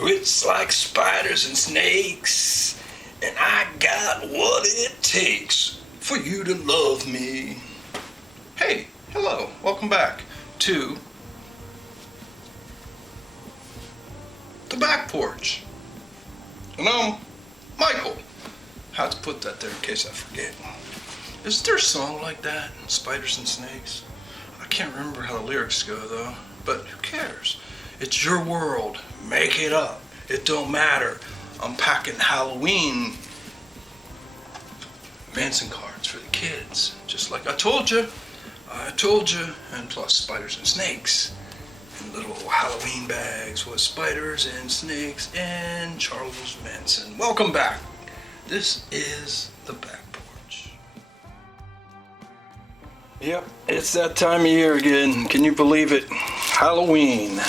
It's like spiders and snakes, and I got what it takes for you to love me. Hey, hello, welcome back to the Backporch. And I'm Michael. How to put that there in case I forget. Is there a song like that, Spiders and Snakes? I can't remember how the lyrics go though, but who cares? It's your world. Make it up. It don't matter. I'm packing Halloween Manson cards for the kids. Just like I told you. And plus spiders and snakes. And little Halloween bags with spiders and snakes and Charles Manson. Welcome back. This is the Backporch. Yep, it's that time of year again. Can you believe it? Halloween.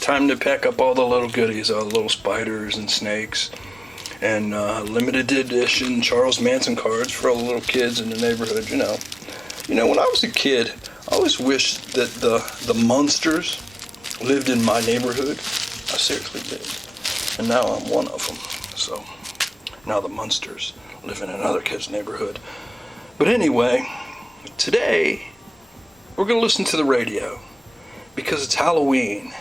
Time to pack up all the little goodies, all the little spiders and snakes, and limited edition Charles Manson cards for all the little kids in the neighborhood. You know, when I was a kid, I always wished that the monsters lived in my neighborhood. I seriously did, and now I'm one of them. So now the monsters live in another kid's neighborhood. But anyway, today we're gonna listen to the radio because it's Halloween.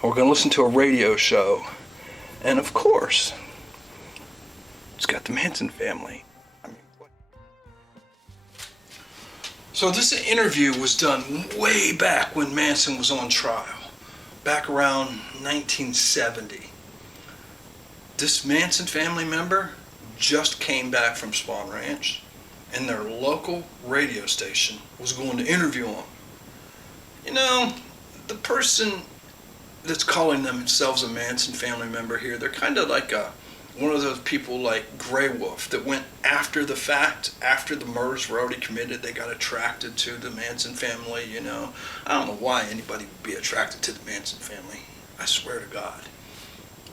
We're going to listen to a radio show. And of course, it's got the Manson family. So this interview was done way back when Manson was on trial. Back around 1970. This Manson family member just came back from Spahn Ranch, and their local radio station was going to interview him. You know, the person that's calling themselves a Manson family member here, they're kind of like one of those people like Grey Wolf that went after the fact, after the murders were already committed, they got attracted to the Manson family, you know. I don't know why anybody would be attracted to the Manson family. I swear to God.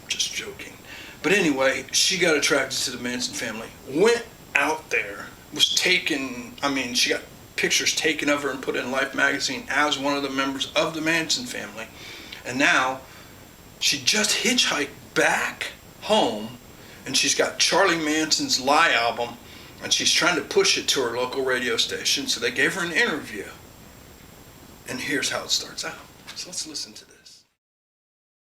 I'm just joking. But anyway, she got attracted to the Manson family, went out there, was taken, she got pictures taken of her and put in Life magazine as one of the members of the Manson family. And now, she just hitchhiked back home, and she's got Charlie Manson's Lie album, and she's trying to push it to her local radio station, so they gave her an interview. And here's how it starts out. So let's listen to this.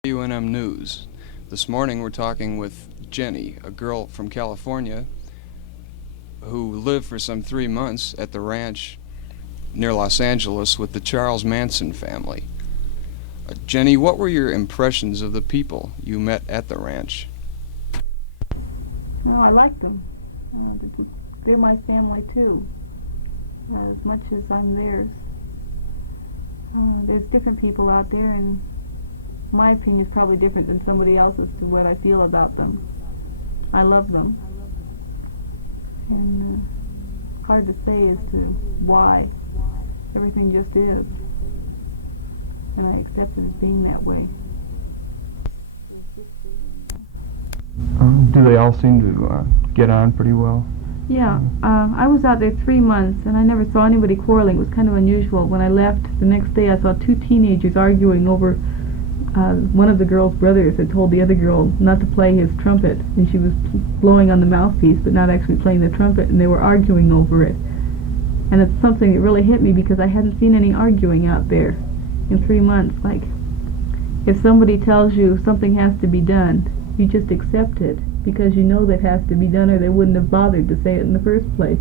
UNM News. This morning we're talking with Ginny, a girl from California who lived for some 3 months at the ranch near Los Angeles with the Charles Manson family. Jenny, what were your impressions of the people you met at the ranch? Oh, I liked them. They're my family too, as much as I'm theirs. There's different people out there, and my opinion is probably different than somebody else's to what I feel about them. I love them. And hard to say as to why. Everything just is. And I accept it as being that way. Do they all seem to get on pretty well? Yeah, I was out there 3 months, and I never saw anybody quarreling. It was kind of unusual. When I left, the next day I saw 2 teenagers arguing over one of the girl's brothers had told the other girl not to play his trumpet, and she was blowing on the mouthpiece but not actually playing the trumpet, and they were arguing over it. And it's something that really hit me because I hadn't seen any arguing out there in 3 months. Like, if somebody tells you something has to be done, you just accept it because you know that has to be done, or they wouldn't have bothered to say it in the first place.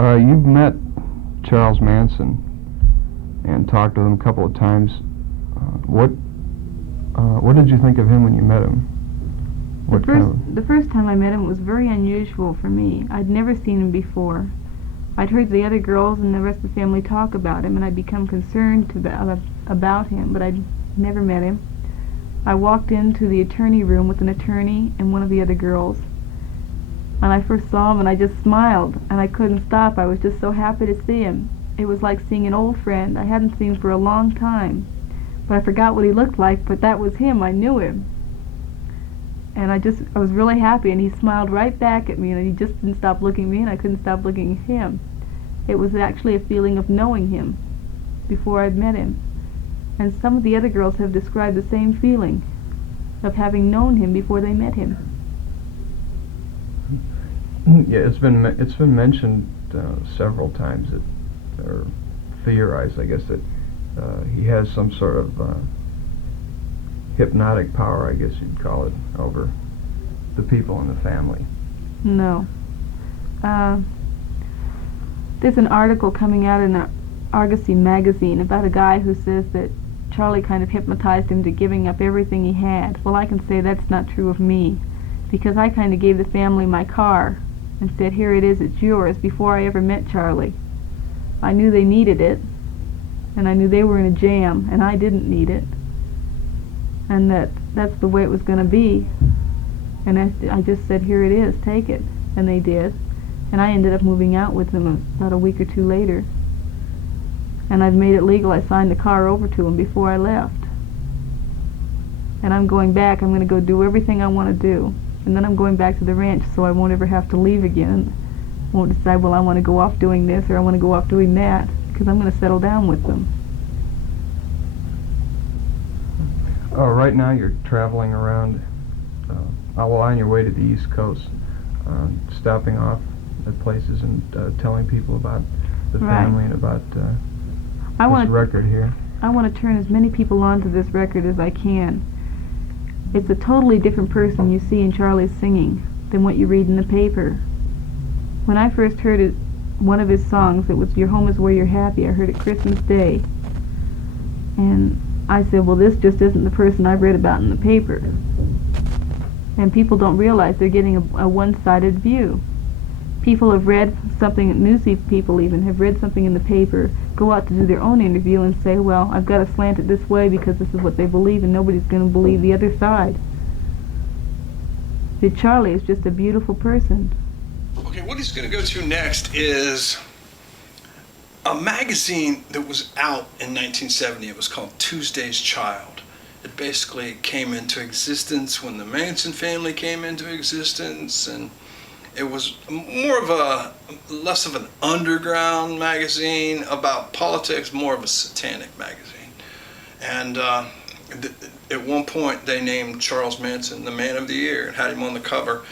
You've met Charles Manson and talked to him a couple of times. What did you think of him when you met him? The first time I met him, it was very unusual for me. I'd never seen him before. I'd heard the other girls and the rest of the family talk about him, and I'd become concerned about him, but I'd never met him. I walked into the attorney room with an attorney and one of the other girls. When I first saw him, and I just smiled, and I couldn't stop. I was just so happy to see him. It was like seeing an old friend I hadn't seen for a long time. But I forgot what he looked like, but that was him. I knew him. And I was really happy, and he smiled right back at me, and he just didn't stop looking at me, and I couldn't stop looking at him. It was actually a feeling of knowing him before I'd met him. And some of the other girls have described the same feeling of having known him before they met him. Yeah, it's been mentioned several times that, or theorized, I guess, that he has some sort of hypnotic power, I guess you'd call it, over the people in the family. No. There's an article coming out in Argosy magazine about a guy who says that Charlie kind of hypnotized him to giving up everything he had. Well, I can say that's not true of me, because I kind of gave the family my car and said, here it is, it's yours, before I ever met Charlie. I knew they needed it, and I knew they were in a jam, and I didn't need it, and that's the way it was going to be. And I just said, here it is, take it, and they did. And I ended up moving out with them about a week or two later. And I've made it legal. I signed the car over to them before I left. And I'm going back. I'm going to go do everything I want to do. And then I'm going back to the ranch so I won't ever have to leave again. I won't decide, well, I want to go off doing this or I want to go off doing that, because I'm going to settle down with them. Oh, right now you're traveling around, on your way to the East Coast, stopping off at places and telling people about the family and about this record here. I want to turn as many people on to this record as I can. It's a totally different person you see in Charlie's singing than what you read in the paper. When I first heard one of his songs, it was Your Home Is Where You're Happy. I heard it Christmas Day. And I said, well, this just isn't the person I've read about in the paper. And people don't realize they're getting a one-sided view. People have read something, newsy people even, have read something in the paper, go out to do their own interview and say, well, I've got to slant it this way because this is what they believe and nobody's going to believe the other side. But Charlie is just a beautiful person. Okay, what he's going to go to next is a magazine that was out in 1970. It was called Tuesday's Child. It basically came into existence when the Manson family came into existence, and it was less of an underground magazine about politics, more of a satanic magazine. And at one point they named Charles Manson the Man of the Year and had him on the cover.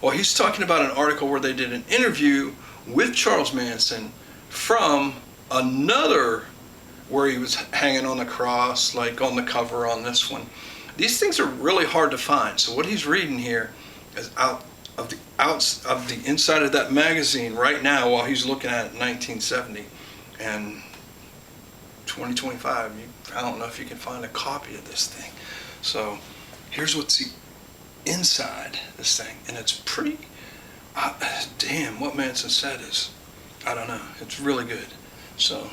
Well, he's talking about an article where they did an interview with Charles Manson from another where he was hanging on the cross, like on the cover on this one. These things are really hard to find. So what he's reading here is out of the inside of that magazine right now while he's looking at it in 1970. And 2025, I don't know if you can find a copy of this thing. So here's what's inside this thing. And it's pretty, damn, what Manson said is, I don't know, it's really good. So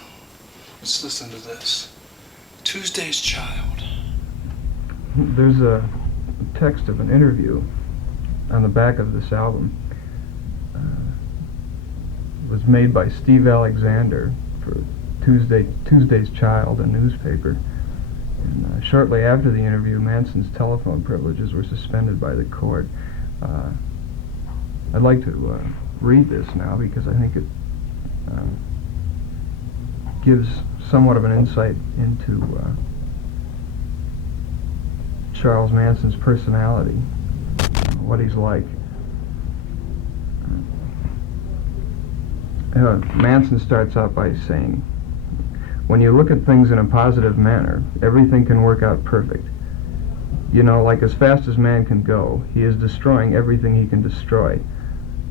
let's listen to this. Tuesday's Child. There's a text of an interview on the back of this album. It was made by Steve Alexander for Tuesday's Child, a newspaper. And shortly after the interview, Manson's telephone privileges were suspended by the court. I'd like to read this now because I think it gives somewhat of an insight into Charles Manson's personality, what he's like. Manson starts out by saying, when you look at things in a positive manner, everything can work out perfect. You know, like as fast as man can go, he is destroying everything he can destroy.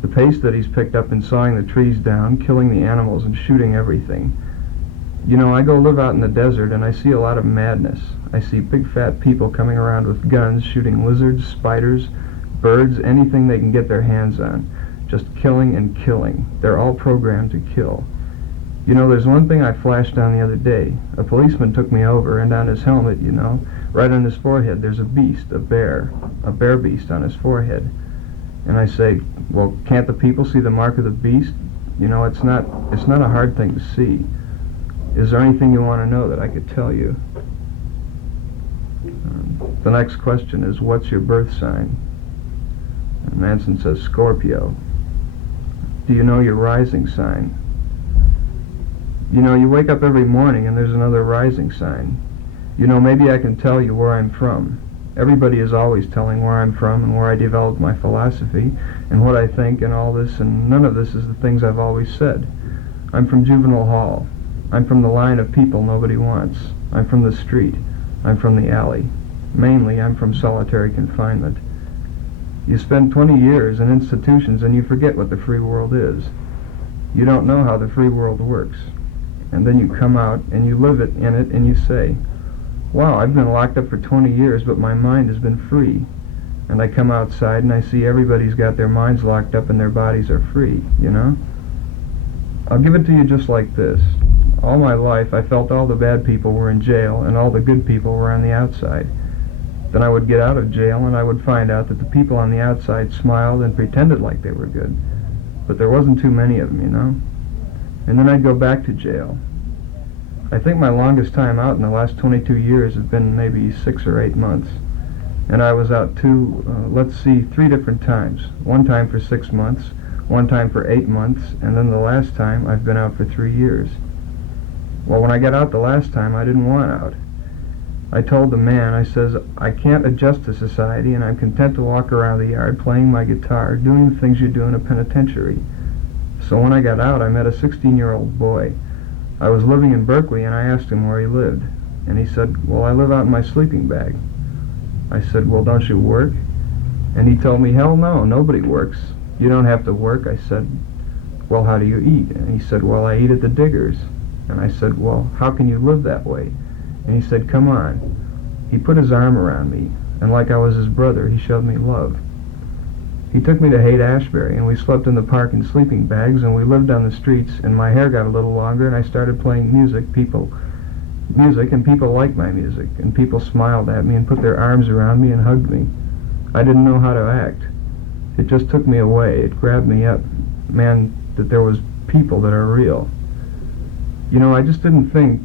The pace that he's picked up in sawing the trees down, killing the animals, and shooting everything. You know, I go live out in the desert and I see a lot of madness. I see big fat people coming around with guns, shooting lizards, spiders, birds, anything they can get their hands on. Just killing and killing. They're all programmed to kill. You know, there's one thing I flashed on the other day. A policeman took me over, and on his helmet, you know, right on his forehead, there's a beast, a bear beast on his forehead. And I say, well, can't the people see the mark of the beast? You know, it's not a hard thing to see. Is there anything you want to know that I could tell you? The next question is, what's your birth sign? And Manson says, Scorpio. Do you know your rising sign? You know, you wake up every morning and there's another rising sign. You know, maybe I can tell you where I'm from. Everybody is always telling where I'm from and where I developed my philosophy and what I think and all this, and none of this is the things I've always said. I'm from juvenile hall. I'm from the line of people nobody wants. I'm from the street. I'm from the alley. Mainly, I'm from solitary confinement. You spend 20 years in institutions and you forget what the free world is. You don't know how the free world works. And then you come out and you live in it and you say, wow, I've been locked up for 20 years, but my mind has been free. And I come outside and I see everybody's got their minds locked up and their bodies are free, you know? I'll give it to you just like this. All my life I felt all the bad people were in jail and all the good people were on the outside. Then I would get out of jail and I would find out that the people on the outside smiled and pretended like they were good. But there wasn't too many of them, you know? And then I'd go back to jail. I think my longest time out in the last 22 years has been maybe 6 or 8 months. And I was out 3 different times. One time for 6 months, one time for 8 months, and then the last time I've been out for 3 years. Well, when I got out the last time, I didn't want out. I told the man, I says, I can't adjust to society and I'm content to walk around the yard playing my guitar, doing the things you do in a penitentiary. So when I got out, I met a 16-year-old boy. I was living in Berkeley and I asked him where he lived. And he said, well, I live out in my sleeping bag. I said, well, don't you work? And he told me, hell no, nobody works. You don't have to work. I said, well, how do you eat? And he said, well, I eat at the diggers. And I said, well, how can you live that way? And he said, come on. He put his arm around me, and like I was his brother, he showed me love. He took me to Haight-Ashbury, and we slept in the park in sleeping bags, and we lived on the streets, and my hair got a little longer, and I started playing music, and people liked my music, and people smiled at me and put their arms around me and hugged me. I didn't know how to act. It just took me away. It grabbed me up. Man, that there was people that are real. You know, I just didn't think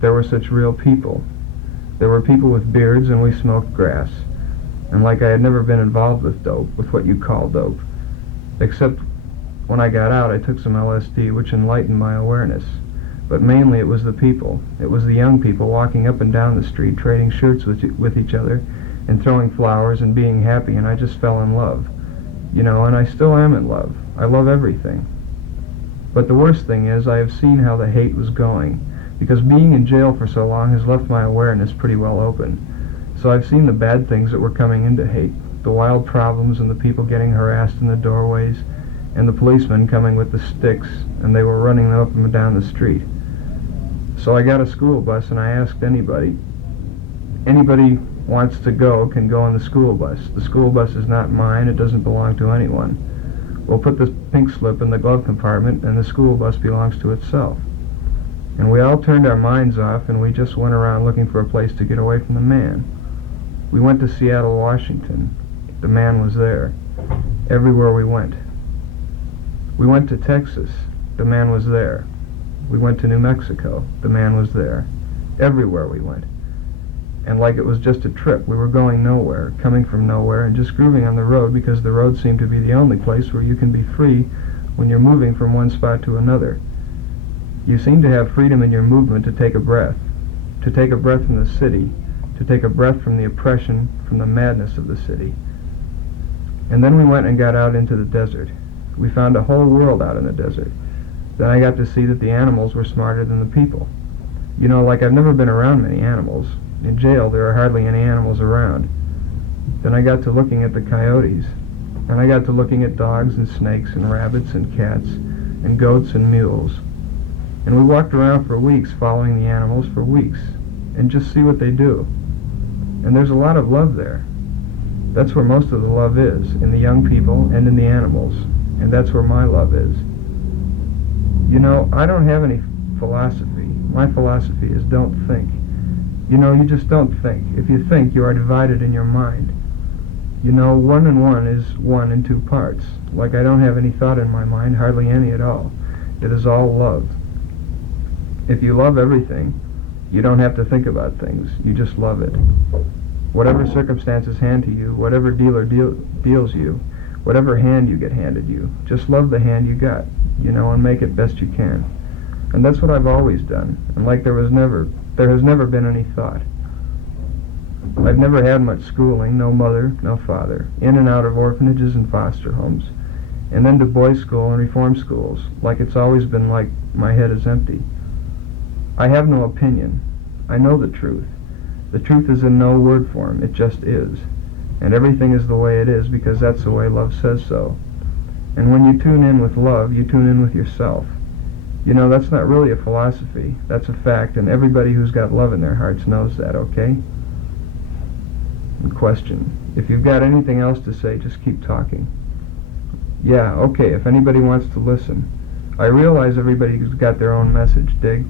there were such real people. There were people with beards, and we smoked grass. And like I had never been involved with dope, with what you call dope. Except when I got out, I took some LSD, which enlightened my awareness. But mainly it was the people. It was the young people walking up and down the street, trading shirts with each other, and throwing flowers and being happy, and I just fell in love. You know, and I still am in love. I love everything. But the worst thing is, I have seen how the hate was going, because being in jail for so long has left my awareness pretty well open. So I've seen the bad things that were coming into hate, the wild problems and the people getting harassed in the doorways, and the policemen coming with the sticks, and they were running them up and down the street. So I got a school bus and I asked anybody wants to go can go on the school bus. The school bus is not mine, it doesn't belong to anyone. We'll put this pink slip in the glove compartment and the school bus belongs to itself. And we all turned our minds off and we just went around looking for a place to get away from the man. We went to Seattle, Washington. The man was there. Everywhere we went. We went to Texas. The man was there. We went to New Mexico. The man was there. Everywhere we went. And like it was just a trip, we were going nowhere, coming from nowhere, and just grooving on the road because the road seemed to be the only place where you can be free when you're moving from one spot to another. You seem to have freedom in your movement to take a breath in the city, to take a breath from the oppression, from the madness of the city. And then we went and got out into the desert. We found a whole world out in the desert. Then I got to see that the animals were smarter than the people. You know, like I've never been around many animals. In jail, there are hardly any animals around. Then I got to looking at the coyotes, and I got to looking at dogs and snakes and rabbits and cats and goats and mules. And we walked around for weeks following the animals for weeks and just see what they do. And there's a lot of love there. That's where most of the love is, in the young people and in the animals. And that's where my love is. You know, I don't have any philosophy. My philosophy is don't think. You know, you just don't think. If you think, you are divided in your mind. You know, 1 and 1 is 1 in 2 parts. Like I don't have any thought in my mind, hardly any at all. It is all love. If you love everything, you don't have to think about things. You just love it. Whatever circumstances hand to you, whatever dealer deals you, whatever hand you get handed you, just love the hand you got, you know, and make it best you can. And that's what I've always done. And like there was never There has never been any thought. I've never had much schooling, no mother, no father, in and out of orphanages and foster homes, and then to boys' school and reform schools, like it's always been like my head is empty. I have no opinion. I know the truth. The truth is in no word form, it just is. And everything is the way it is because that's the way love says so. And when you tune in with love, you tune in with yourself. You know, that's not really a philosophy, that's a fact, and everybody who's got love in their hearts knows that, okay? Question. If you've got anything else to say, just keep talking. Yeah, okay, if anybody wants to listen. I realize everybody's got their own message, dig?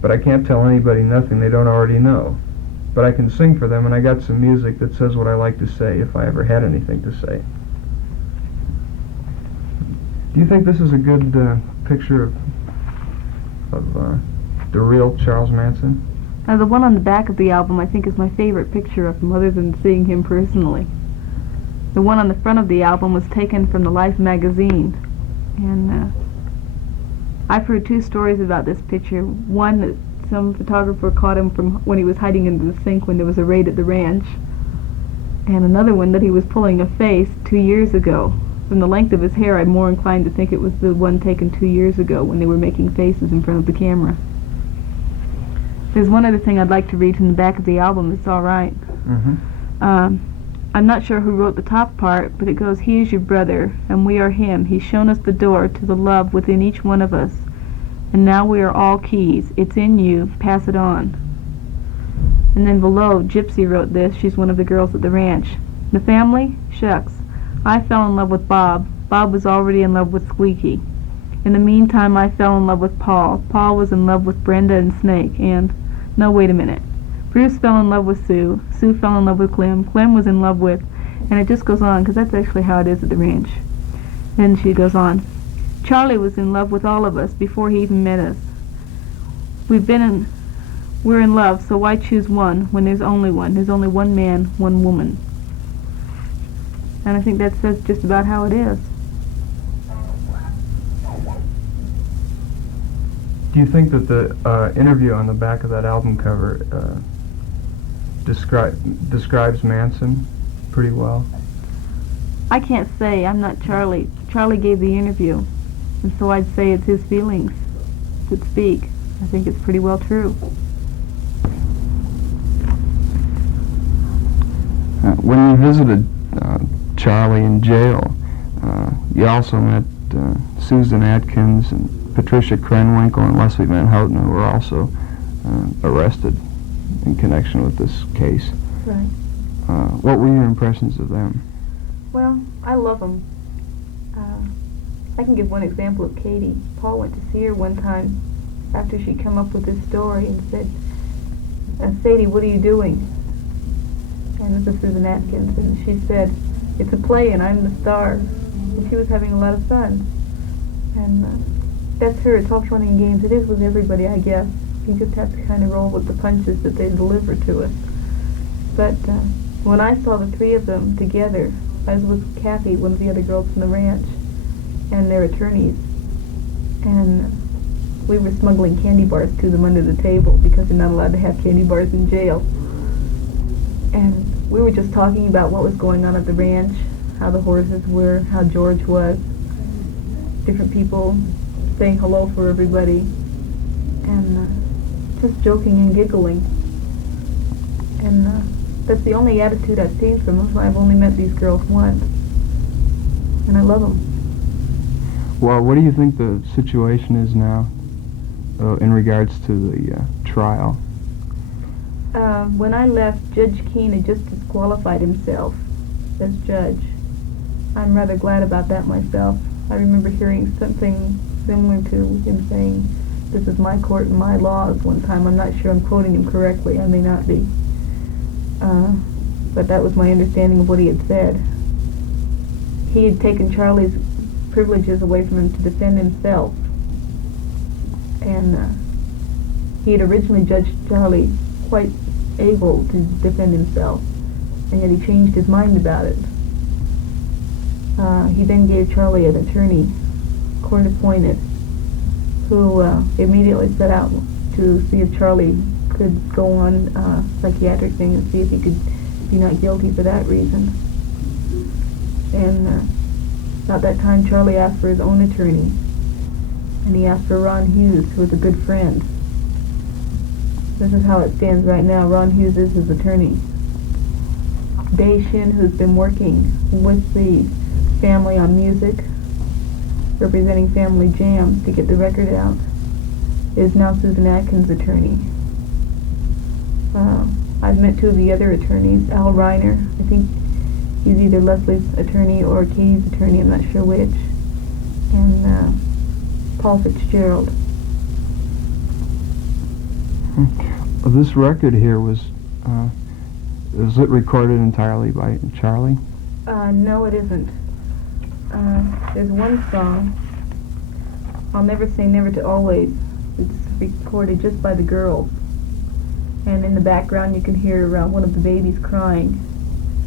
But I can't tell anybody nothing they don't already know. But I can sing for them, and I got some music that says what I like to say, if I ever had anything to say. Do you think this is a good picture of the real Charles Manson? Now, the one on the back of the album I think is my favorite picture of him, other than seeing him personally. The one on the front of the album was taken from the Life magazine, and I've heard two stories about this picture. One, that some photographer caught him from when he was hiding into the sink when there was a raid at the ranch, and another one that he was pulling a face 2 years ago. From the length of his hair, I'm more inclined to think it was the one taken 2 years ago when they were making faces in front of the camera. There's one other thing I'd like to read from the back of the album, if it's all right. Mm-hmm. I'm not sure who wrote the top part, but it goes, "He is your brother, and we are him. He's shown us the door to the love within each one of us. And now we are all keys. It's in you. Pass it on." And then below, Gypsy wrote this. She's one of the girls at the ranch. "The family? Shucks. I fell in love with Bob. Bob was already in love with Squeaky. In the meantime, I fell in love with Paul. Paul was in love with Brenda and Snake, and... No, wait a minute. Bruce fell in love with Sue. Sue fell in love with Clem. Clem was in love with..." And it just goes on, because that's actually how it is at the ranch. Then she goes on. "Charlie was in love with all of us before he even met us. We're in love, so why choose one when there's only one? There's only one man, one woman." And I think that says just about how it is. Do you think that the interview on the back of that album cover describes Manson pretty well? I can't say. I'm not Charlie. Charlie gave the interview, and so I'd say it's his feelings that speak. I think it's pretty well true. When you visited Charlie in jail, you also met Susan Atkins and Patricia Krenwinkel and Leslie Van Houten, who were also arrested in connection with this case. Right. What were your impressions of them? Well, I love them. I can give one example of Katie. Paul went to see her one time after she'd come up with this story and said, "Sadie, what are you doing?" And this is Susan Atkins, and she said, "It's a play and I'm the star." And she was having a lot of fun. And that's her. It's all fun and games. It is with everybody, I guess. You just have to kind of roll with the punches that they deliver to us. But when I saw the three of them together, I was with Kathy, one of the other girls from the ranch, and their attorneys, and we were smuggling candy bars to them under the table because they're not allowed to have candy bars in jail. And we were just talking about what was going on at the ranch, how the horses were, how George was, different people saying hello for everybody, and just joking and giggling. And that's the only attitude I've seen from them. I've only met these girls once, and I love them. Well, what do you think the situation is now in regards to the trial? When I left, Judge Keene had just disqualified himself as judge. I'm rather glad about that myself. I remember hearing something similar to him saying, "This is my court and my laws," one time. I'm not sure I'm quoting him correctly. I may not be. But that was my understanding of what he had said. He had taken Charlie's privileges away from him to defend himself. And he had originally judged Charlie quite able to defend himself, and yet he changed his mind about it. He then gave Charlie an attorney, court appointed, who immediately set out to see if Charlie could go on psychiatric thing and see if he could be not guilty for that reason. And about that time, Charlie asked for his own attorney, and he asked for Ron Hughes, who was a good friend. This is how it stands right now. Ron Hughes is his attorney. Day Shin, who's been working with the family on music, representing family jams to get the record out, is now Susan Atkins' attorney. I've met two of the other attorneys. Al Reiner, I think he's either Leslie's attorney or Katie's attorney, I'm not sure which, and Paul Fitzgerald. This record here was it recorded entirely by Charlie? No, it isn't. There's one song, I'll Never Say Never to Always. It's recorded just by the girls. And in the background you can hear one of the babies crying.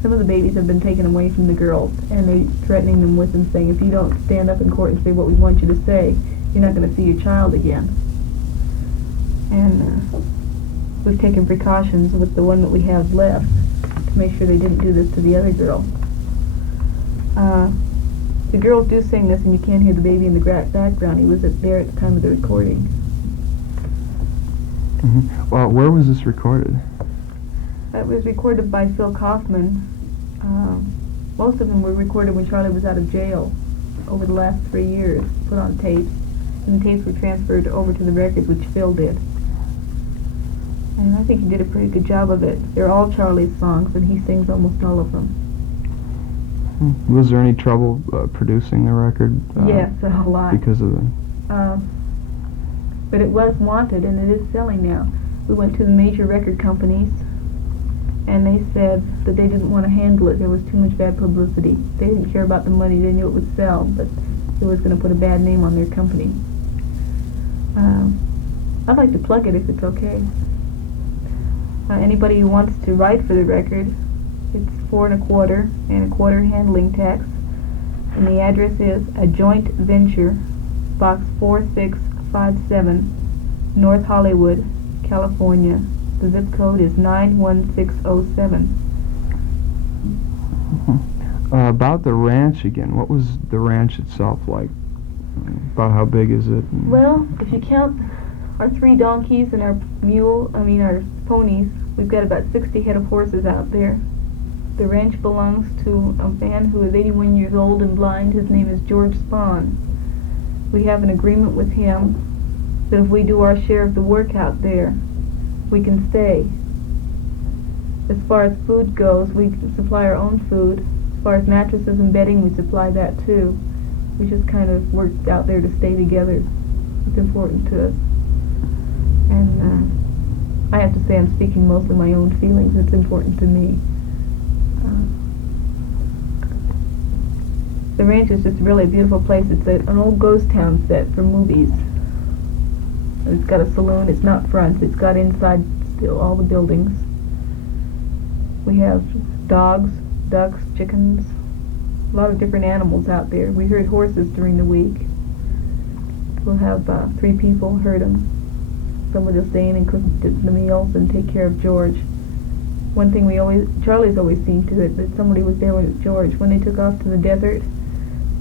Some of the babies have been taken away from the girls, and they're threatening them with them, saying, if you don't stand up in court and say what we want you to say, you're not going to see your child again. And we've taken precautions with the one that we have left to make sure they didn't do this to the other girl. The girls do sing this, and you can't hear the baby in the background. He was there at the time of the recording. Mm-hmm. Well, where was this recorded? It was recorded by Phil Kaufman. Most of them were recorded when Charlie was out of jail over the last 3 years, put on tapes. And the tapes were transferred over to the records, which Phil did. And I think he did a pretty good job of it. They're all Charlie's songs, and he sings almost all of them. Was there any trouble producing the record? Yes, a lot. Because of the... But it was wanted, and it is selling now. We went to the major record companies, and they said that they didn't want to handle it. There was too much bad publicity. They didn't care about the money. They knew it would sell, but it was going to put a bad name on their company. I'd like to plug it if it's okay. Anybody who wants to write for the record, it's $4 1/4 and $1/4 handling tax. And the address is A Joint Venture, Box 4657, North Hollywood, California. The zip code is 91607. About the ranch again, what was the ranch itself like? About how big is it? Well, if you count our 3 donkeys and our our ponies, we've got about 60 head of horses out there. The ranch belongs to a man who is 81 years old and blind. His name is George Spahn. We have an agreement with him that if we do our share of the work out there, we can stay. As far as food goes, we supply our own food. As far as mattresses and bedding, we supply that too. We just kind of work out there to stay together. It's important to us. And I have to say I'm speaking mostly my own feelings. It's important to me. The ranch is just really a beautiful place. It's an old ghost town set for movies. It's got a saloon. It's not front. It's got inside still all the buildings. We have dogs, ducks, chickens, a lot of different animals out there. We herd horses during the week. We'll have 3 people herd them. Somebody will stay in and cook the meals and take care of George. One thing Charlie's always seen to it, that somebody was there with George. When they took off to the desert,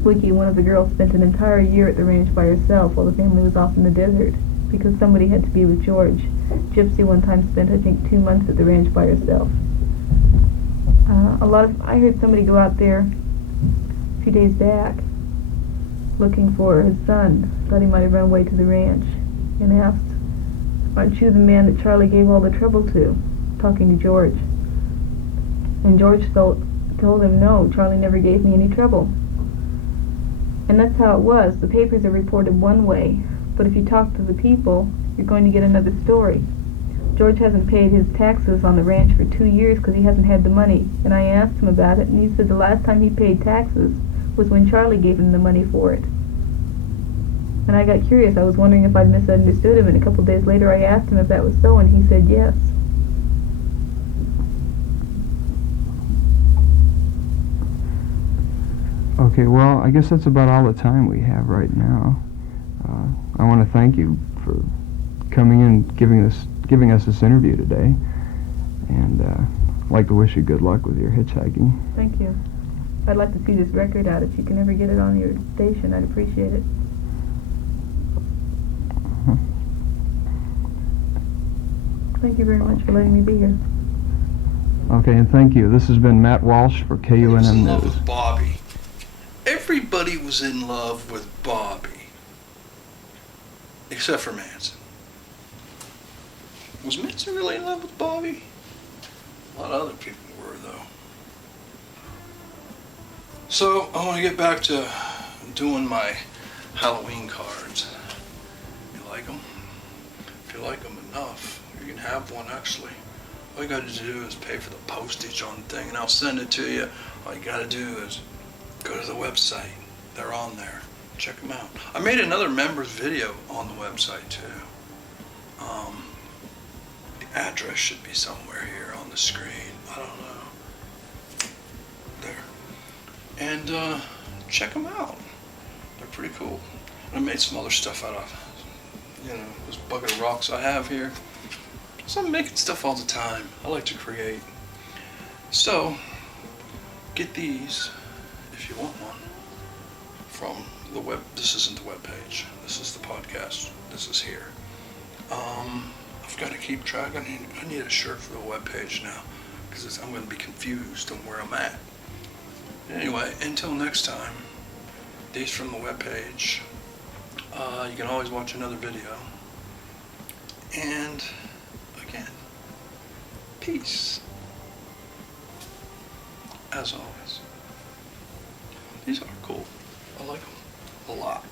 Wiki, one of the girls, spent an entire year at the ranch by herself while the family was off in the desert, because somebody had to be with George. Gypsy one time spent, I think, 2 months at the ranch by herself. I heard somebody go out there a few days back looking for his son. Thought he might have run away to the ranch, and asked, aren't you the man that Charlie gave all the trouble to? Talking to George. And George told him, no, Charlie never gave me any trouble. And that's how it was. The papers are reported one way, but if you talk to the people, you're going to get another story. George hasn't paid his taxes on the ranch for 2 years because he hasn't had the money. And I asked him about it, and he said the last time he paid taxes was when Charlie gave him the money for it. And I got curious. I was wondering if I'd misunderstood him, and a couple of days later I asked him if that was so, and he said yes. Okay, well, I guess that's about all the time we have right now. I want to thank you for coming in and giving us giving us this interview today. And I'd like to wish you good luck with your hitchhiking. Thank you. I'd like to see this record out. If you can ever get it on your station, I'd appreciate it. Thank you very much for letting me be here. Okay, and thank you. This has been Matt Walsh for He was in KUNM love News. with Bobby. Everybody was in love with Bobby, except for Manson. Was Manson really in love with Bobby? A lot of other people were, though. So, I want to get back to doing my Halloween cards. You like them? If you like them enough, you can have one, actually. All you got to do is pay for the postage on the thing, and I'll send it to you. All you got to do is go to the website. They're on there. Check them out. I made another members video on the website, too. The address should be somewhere here on the screen. I don't know. There. And check them out. They're pretty cool. I made some other stuff out of, this bucket of rocks I have here. So I'm making stuff all the time. I like to create. So, get these if you want one from the web. This isn't the web page. This is the podcast. This is here. I've got to keep track. I need a shirt for the web page now because I'm going to be confused on where I'm at. Anyway, until next time, these from the web page. You can always watch another video. And again, peace. As always. These are cool. I like them a lot.